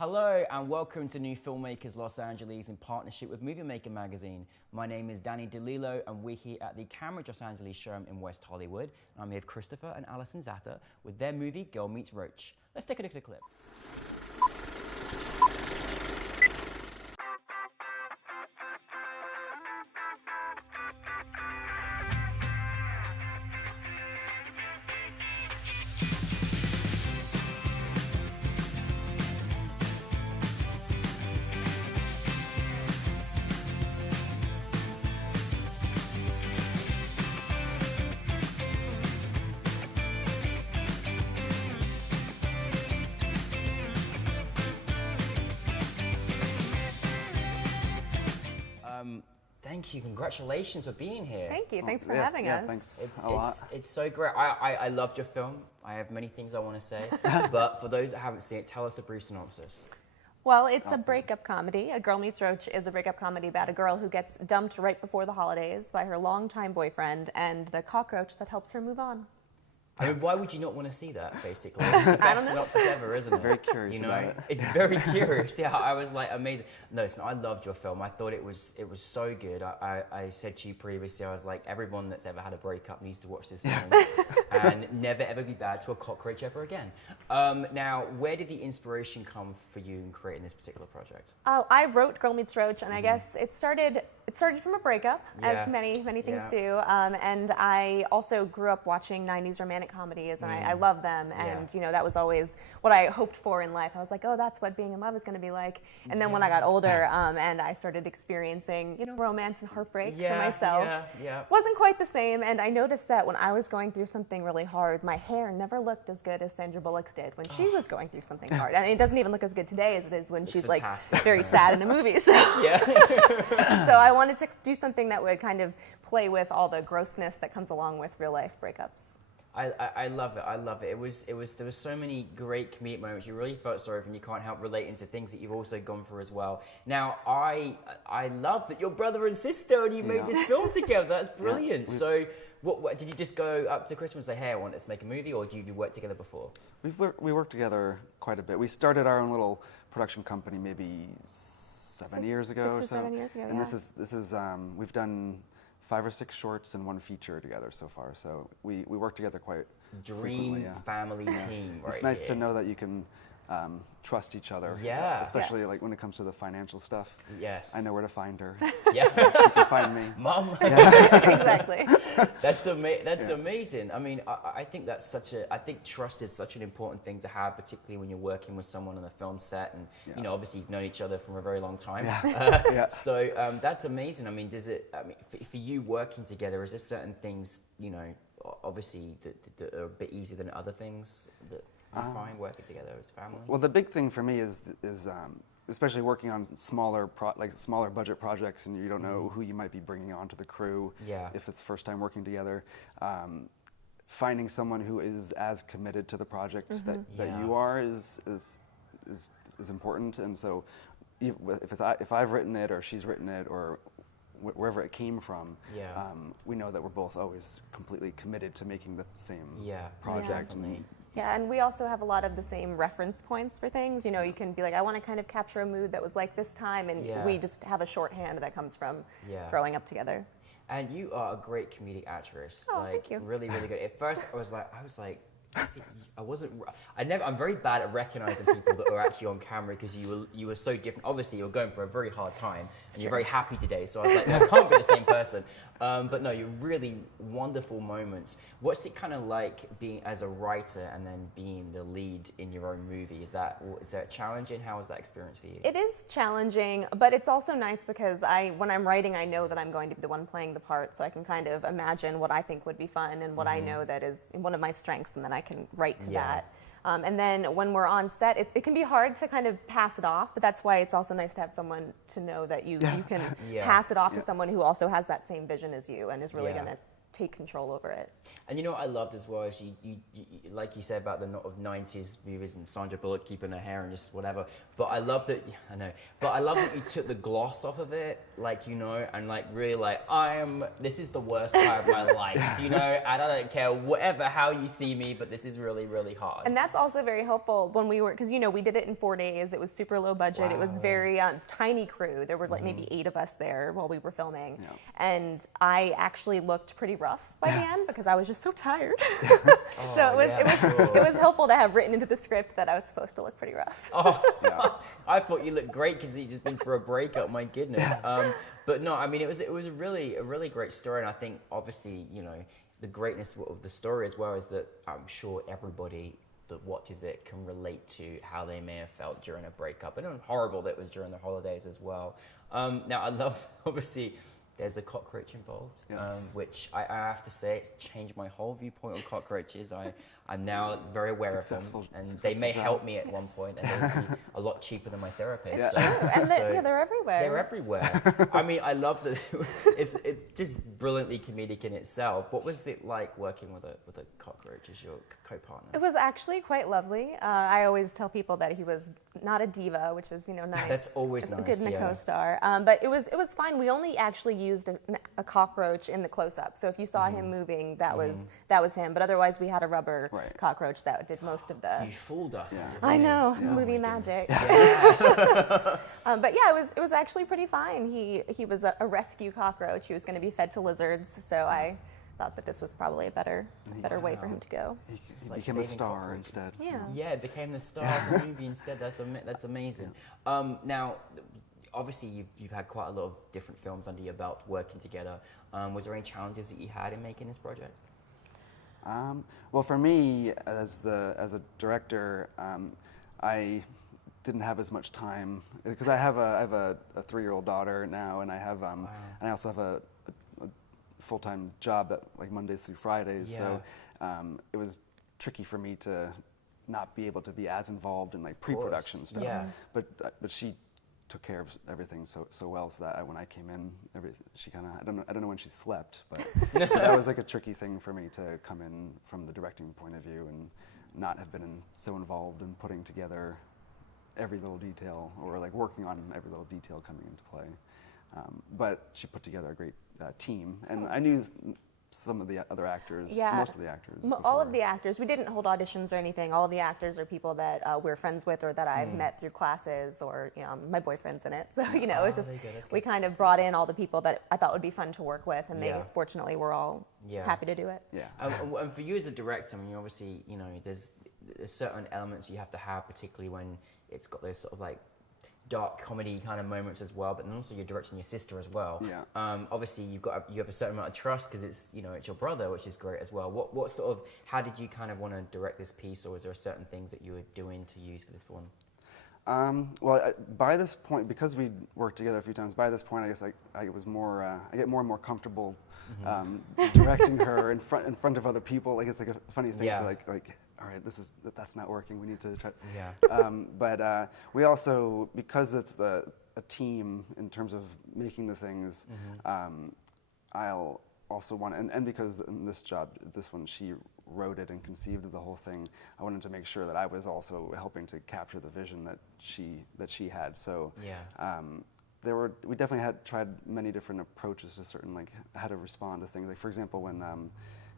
Hello and welcome to New Filmmakers Los Angeles in partnership with Movie Maker magazine. My name is Danny DeLillo and we're here at the Camera Los Angeles showroom in West Hollywood. I'm here with Christopher and Alison Zatta with their movie Girl Meets Roach. Let's take a look at the clip. Thank you, congratulations for being here. Thank you, thanks for having us. Thanks it's so great. I loved your film. I have many things I want to say, but for those that haven't seen it, tell us a brief synopsis. Well, it's a breakup comedy. A Girl Meets Roach is a breakup comedy about a girl who gets dumped right before the holidays by her longtime boyfriend and the cockroach that helps her move on. I mean, why would you not want to see that, basically? It's the best synopsis ever, isn't it? Very curious about it. It's very curious. Yeah, I was like, amazing. No, listen, I loved your film. I thought it was so good. I said to you previously, I was like, everyone that's ever had a breakup needs to watch this film and never ever be bad to a cockroach ever again. Now, where did the inspiration come for you in creating this particular project? I wrote Girl Meets Roach, and I guess it started from a breakup, as many things do. And I also grew up watching 90s romantic comedies, and I love them. And you know, that was always what I hoped for in life. I was like, oh, that's what being in love is going to be like. And then when I got older, and I started experiencing, you know, romance and heartbreak for myself, wasn't quite the same. And I noticed that when I was going through something really hard, my hair never looked as good as Sandra Bullock's did when she was going through something hard. And it doesn't even look as good today as it is when she's fantastic. Like very sad in a movie. So, so I wanted to do something that would kind of play with all the grossness that comes along with real life breakups. I love it. I love it. There was so many great comedic moments. You really felt sorry for, and you can't help relating to things that you've also gone through as well. Now, I love that you're brother and sister, and you made this film together. That's brilliant. So, what did you just go up to Christmas and say, "Hey, I want us to make a movie," or did you work together before? We worked together quite a bit. We started our own little production company maybe 7 years ago or so. 7 years ago. And this is we've done 5 or 6 shorts and 1 feature together so far. So we work together quite frequently. Family team. Right. It's nice to know that you can trust each other. Yeah. Especially like when it comes to the financial stuff. Yes. I know where to find her. Yeah. She can find me. Mom. Exactly. That's amazing. I mean, I think I think trust is such an important thing to have, particularly when you're working with someone on a film set, and you know, obviously you've known each other for a very long time. So that's amazing. I mean, for you working together, is there certain things, you know, obviously that are a bit easier than other things that you find working together as family? Well, the big thing for me is especially working on smaller budget projects, and you don't know who you might be bringing onto the crew if it's first time working together. Finding someone who is as committed to the project that you are is important. And so if I've written it or she's written it or wherever it came from, we know that we're both always completely committed to making the same project. Yeah, and we also have a lot of the same reference points for things. You know, you can be like, I want to kind of capture a mood that was like this time, and we just have a shorthand that comes from growing up together. And you are a great comedic actress. Oh, like, thank you. Really, really good. At first, I was like, I'm very bad at recognizing people that are actually on camera because you were so different. Obviously, you were going for a very hard time, and you're very happy today. So I was like, no, I can't be the same person. But no, you're really wonderful moments. What's it kind of like being as a writer and then being the lead in your own movie? Is that challenging? How was that experience for you? It is challenging, but it's also nice because when I'm writing, I know that I'm going to be the one playing the part, so I can kind of imagine what I think would be fun and what I know that is one of my strengths, and then I can write to that. And then when we're on set, it can be hard to kind of pass it off, but that's why it's also nice to have someone to know that you can pass it off to someone who also has that same vision as you and is really going to take control over it. And you know what I loved as well is you like you said about the of 90s movies and Sandra Bullock keeping her hair and just whatever. But I love that you took the gloss off of it. like, you know, and like really like, this is the worst part of my life, you know, and I don't care how you see me, but this is really, really hard. And that's also very helpful when we were, because, you know, we did it in 4 days. It was super low budget. Wow. It was very tiny crew. There were like maybe 8 of us there while we were filming. Yeah. And I actually looked pretty rough by the end because I was just so tired. So it was helpful to have written into the script that I was supposed to look pretty rough. I thought you looked great because you'd just been for a breakup. My goodness. But no, I mean, it was a really great story, and I think obviously, you know, the greatness of the story as well is that I'm sure everybody that watches it can relate to how they may have felt during a breakup, and how horrible that was during the holidays as well. Now, I love, obviously, there's a cockroach involved, which I have to say, it's changed my whole viewpoint on cockroaches. I'm now very aware of them, and they may help me at one point, and they'll be a lot cheaper than my therapist. It's true, and they're everywhere. They're everywhere. I mean, I love that. It's just brilliantly comedic in itself. What was it like working with a cockroach as your co-partner? It was actually quite lovely. I always tell people that he was not a diva, which is, you know, nice. That's always it's nice. Good in a co-star. But it was fine. We only actually used a cockroach in the close-up. So if you saw him moving, that was him. But otherwise, we had a rubber cockroach that did most of the. You fooled us. Yeah. I know, movie magic. Yeah. But yeah, it was actually pretty fine. He was a rescue cockroach. He was going to be fed to lizards. So I thought that this was probably a better way for him to go. He became a star instead. Yeah, it became the star of the movie instead. That's amazing. Now, obviously, you've had quite a lot of different films under your belt working together. Was there any challenges that you had in making this project? Well, for me, as a director, I didn't have as much time because I have a 3-year-old daughter now, and I have and I also have a full-time job that like Mondays through Fridays. So it was tricky for me to not be able to be as involved in like pre-production stuff. Yeah. But she took care of everything so well, so that when I came in, she kind of I don't know when she slept, but that was like a tricky thing for me to come in from the directing point of view and not have been so involved in putting together every little detail or like working on every little detail coming into play. But she put together a great team, and I knew some of the other actors, most of the actors. All of the actors. We didn't hold auditions or anything. All of the actors are people that we're friends with or that I've met through classes, or, you know, my boyfriend's in it. So, you know, it's just, we kind of brought in all the people that I thought would be fun to work with, and they fortunately were all happy to do it. Yeah. And for you as a director, I mean, obviously, you know, there's certain elements you have to have, particularly when it's got those sort of like dark comedy kind of moments as well, but then also you're directing your sister as well. Yeah. Obviously you have a certain amount of trust because it's, you know, it's your brother, which is great as well. What sort of, how did you kind of want to direct this piece, or was there certain things that you were doing to use for this one? Well, by this point, because we worked together a few times, by this point, I guess I was more, I get more and more comfortable directing her in front of other people. Like, it's like a funny thing to like, all right, that's not working. We need to try. Yeah. But we also, because it's a team in terms of making the things, I'll also want, and because in this one, she wrote it and conceived of the whole thing, I wanted to make sure that I was also helping to capture the vision that she had. So we definitely had tried many different approaches to certain, like, how to respond to things. Like, for example, when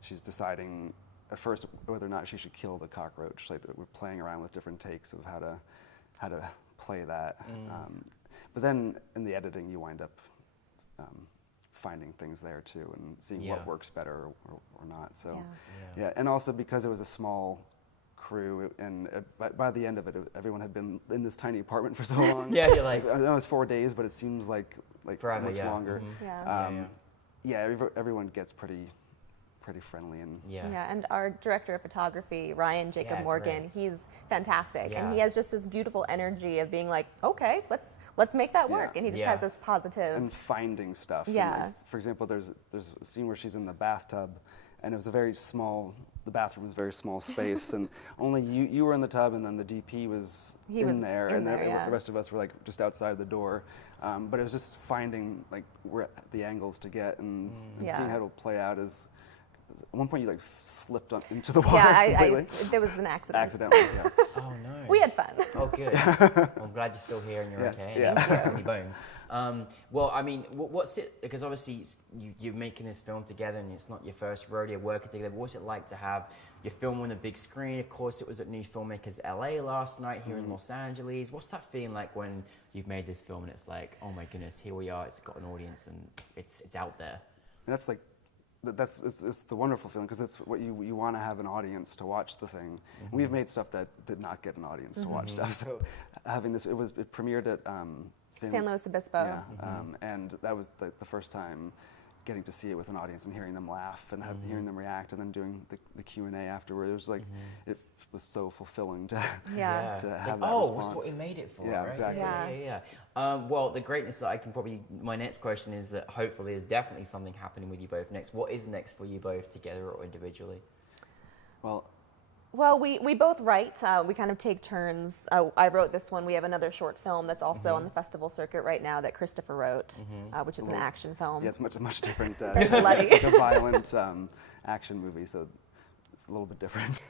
she's deciding at first whether or not she should kill the cockroach, like, we're playing around with different takes of how to play that. But then in the editing, you wind up finding things there too and seeing what works better or not. So and also because it was a small crew, and by the end of it, everyone had been in this tiny apartment for so long. You're like, I know it's 4 days, but it seems like forever, much longer. Everyone gets pretty friendly and and our director of photography, Ryan Jacob Morgan, he's fantastic, and he has just this beautiful energy of being like, okay, let's make that work, and he just has this positive and finding stuff. And, like, for example, there's a scene where she's in the bathtub, and it was the bathroom was a very small space, and only you were in the tub, and then the DP was in there, and the rest of us were like just outside the door. But it was just finding like where the angles to get and seeing how it'll play out. Is at one point you like slipped into the water. There was an accident. Accidentally, oh no. We had fun. Oh good. Well, I'm glad you're still here and you're okay. Yeah. Any bones. Well, I mean, what's it, because obviously you're making this film together and it's not your first rodeo working together. What's it like to have your film on the big screen? Of course, it was at NewFilmmakers LA last night here in Los Angeles. What's that feeling like when you've made this film and it's like, oh my goodness, here we are, it's got an audience and it's out there? That's like, it's the wonderful feeling, because it's what you want to have an audience to watch the thing. We've made stuff that did not get an audience to watch stuff. So having this, it premiered at San Luis Obispo. Yeah, and that was the first time getting to see it with an audience and hearing them laugh and hearing them react, and then doing the Q&A afterward. It was like, it was so fulfilling to, to have like, that oh, response. that's what we made it for, Yeah, right? exactly. Yeah. Well, the greatness that I can probably, my next question is that hopefully there's definitely something happening with you both next. What is next for you both together or individually? Well, we both write. We kind of take turns. I wrote this one. We have another short film that's also on the festival circuit right now that Christopher wrote, which is an action film. Yeah, it's much different. Very bloody. It's like a violent action movie, so it's a little bit different.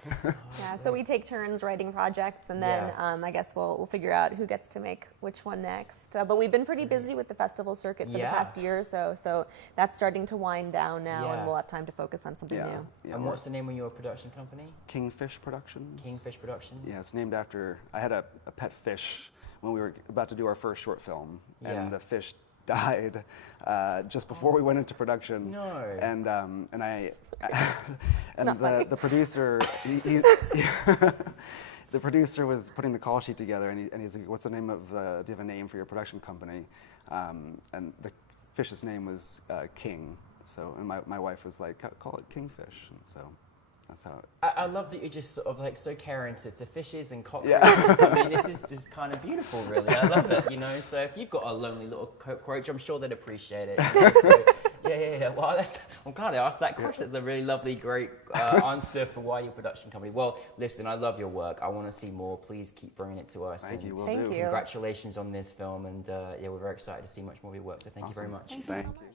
Yeah, so we take turns writing projects, and then I guess we'll figure out who gets to make which one next. But we've been pretty busy with the festival circuit for the past year or so, so that's starting to wind down now, and we'll have time to focus on something new. Yeah, and what's the name of your production company? Kingfish Productions. Kingfish Productions? Yeah, it's named after, I had a pet fish when we were about to do our first short film, and the fish died just before we went into production. No. And I and the producer the producer was putting the call sheet together, and he's like, "What's the name of? Do you have a name for your production company?" And the fish's name was King. So, and my wife was like, "Call it Kingfish." And so that's how. I love that you're just sort of like so caring to fishes and cockroaches. I mean, this is just kind of beautiful, really. I love it, you know. So if you've got a lonely little cockroach, I'm sure they'd appreciate it. You know? So, yeah. Well, I'm glad I asked that question. It's a really lovely, great answer for why your production company. Well, listen, I love your work. I want to see more. Please keep bringing it to us. Thank you. Thank you. Congratulations on this film, and we're very excited to see much more of your work. So thank you very much. Thank you.